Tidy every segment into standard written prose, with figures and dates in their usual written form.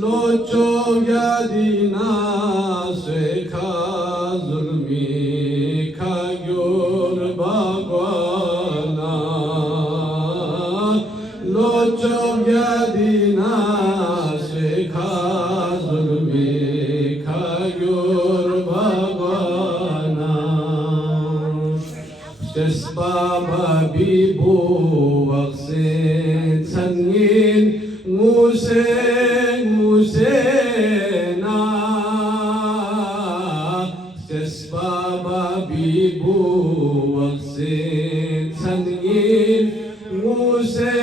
Locho yadina se kazulmi kagyur bhagwana. Locho yadina se kazulmi kagyur bhagwana. Ses baba bibu vaksin sangin nguse na ses baba bibu vaksin sangin nguse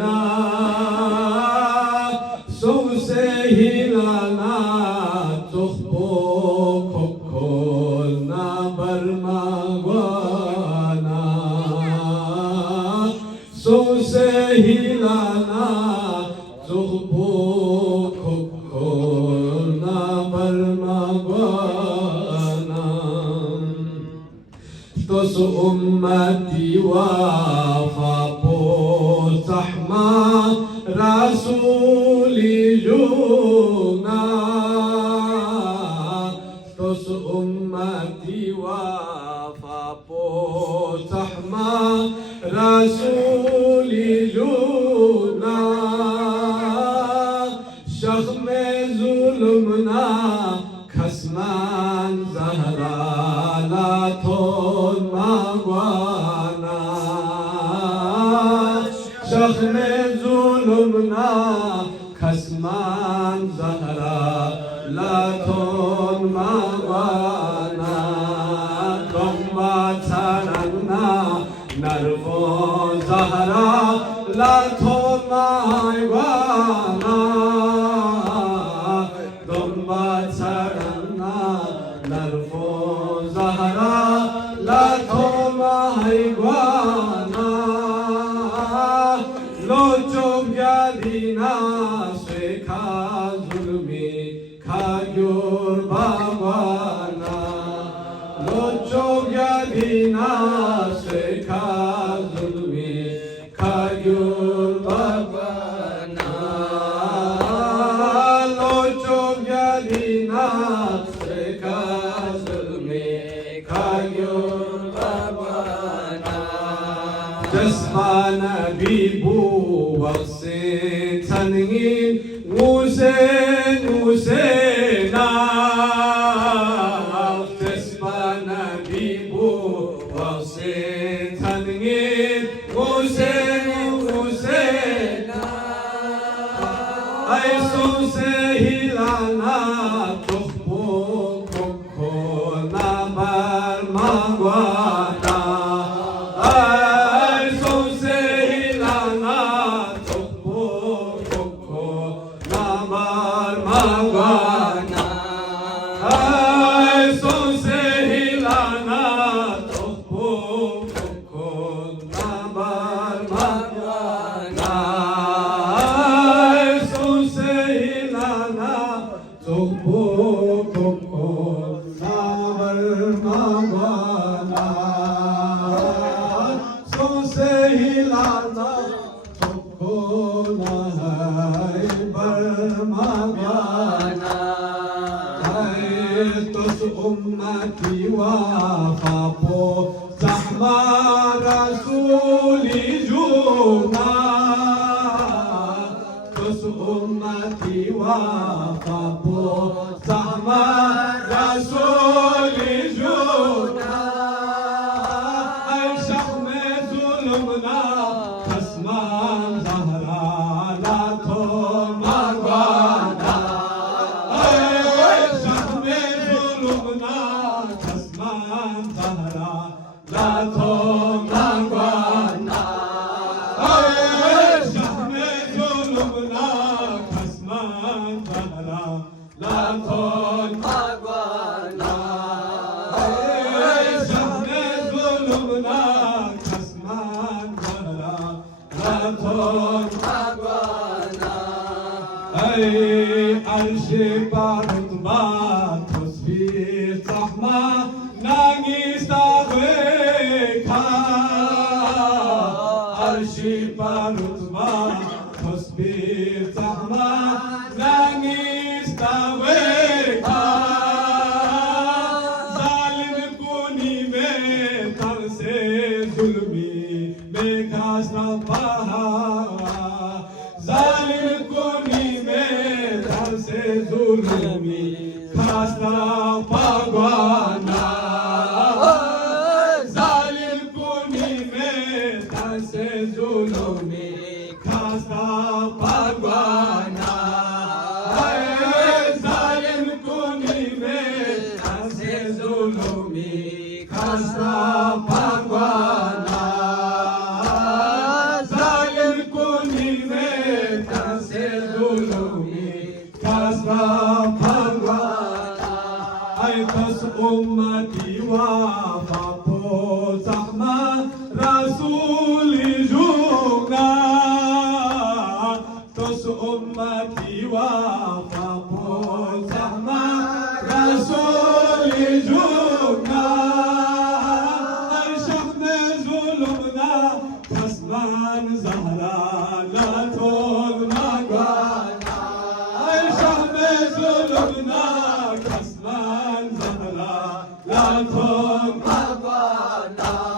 na so se hilana tohpo kokol na barmagwana so se hilana tohpo kokol na barmagwana tos ummati wafa po zahma rasuli juna tos ummati wafa po zahma rasuli juna shakhme zulmna khasman zahra la thon magwana shakhme zulmna khasman zahra la thon magwana tomba charana narvo zahra la thon magwana tomba charana narvo zahra la thon magwana locho yadina se kazulmi kagyur bhagwana locho yadina se kazulmi kagyur bhagwana locho yadina se kazulmi kagyur bhagwana jasmana bibu vaksin sangin nguse na jasmana bibu vaksin sangin nguse na ay so se hilana tohpo kokol na barmagwana ay so se hilana tohpo kokol na barmagwana ay so se hilana tohpo kokol na barmagwana ay so se hilana tohpo kokol na barmagwana so se hilana tohpo na barmagwana ay tos ummati wafa po zahma rasuli juna tos ummati wafa po zahma rasuli juna ay shakhme zulmna khasman zahra la thon magwana ay shakhme zulmna khasman zahra la thon magwana ay shakhme zulmna khasman zahra la thon magwana ay shakhme zulmna khasman zahra la thon magwana ay arshe parutba tasbih zahma nangis tagwekha arshi parutba tasbih ظالم کنی میں دل سے ظلمی خاصا پاگوانا ظالم کنی میں دل سے ظلمی خاصا پاگوانا ظالم کنی میں دل سے ظلمی خاصا پاگوانا بس أمتي وفاقو زحمة رسول جونا بس أمتي وفاقو زحمة رسول جونا الشحم ظلمنا خصمان زهرا لا طول مقانا الشحم ظلمنا لا تم أبانا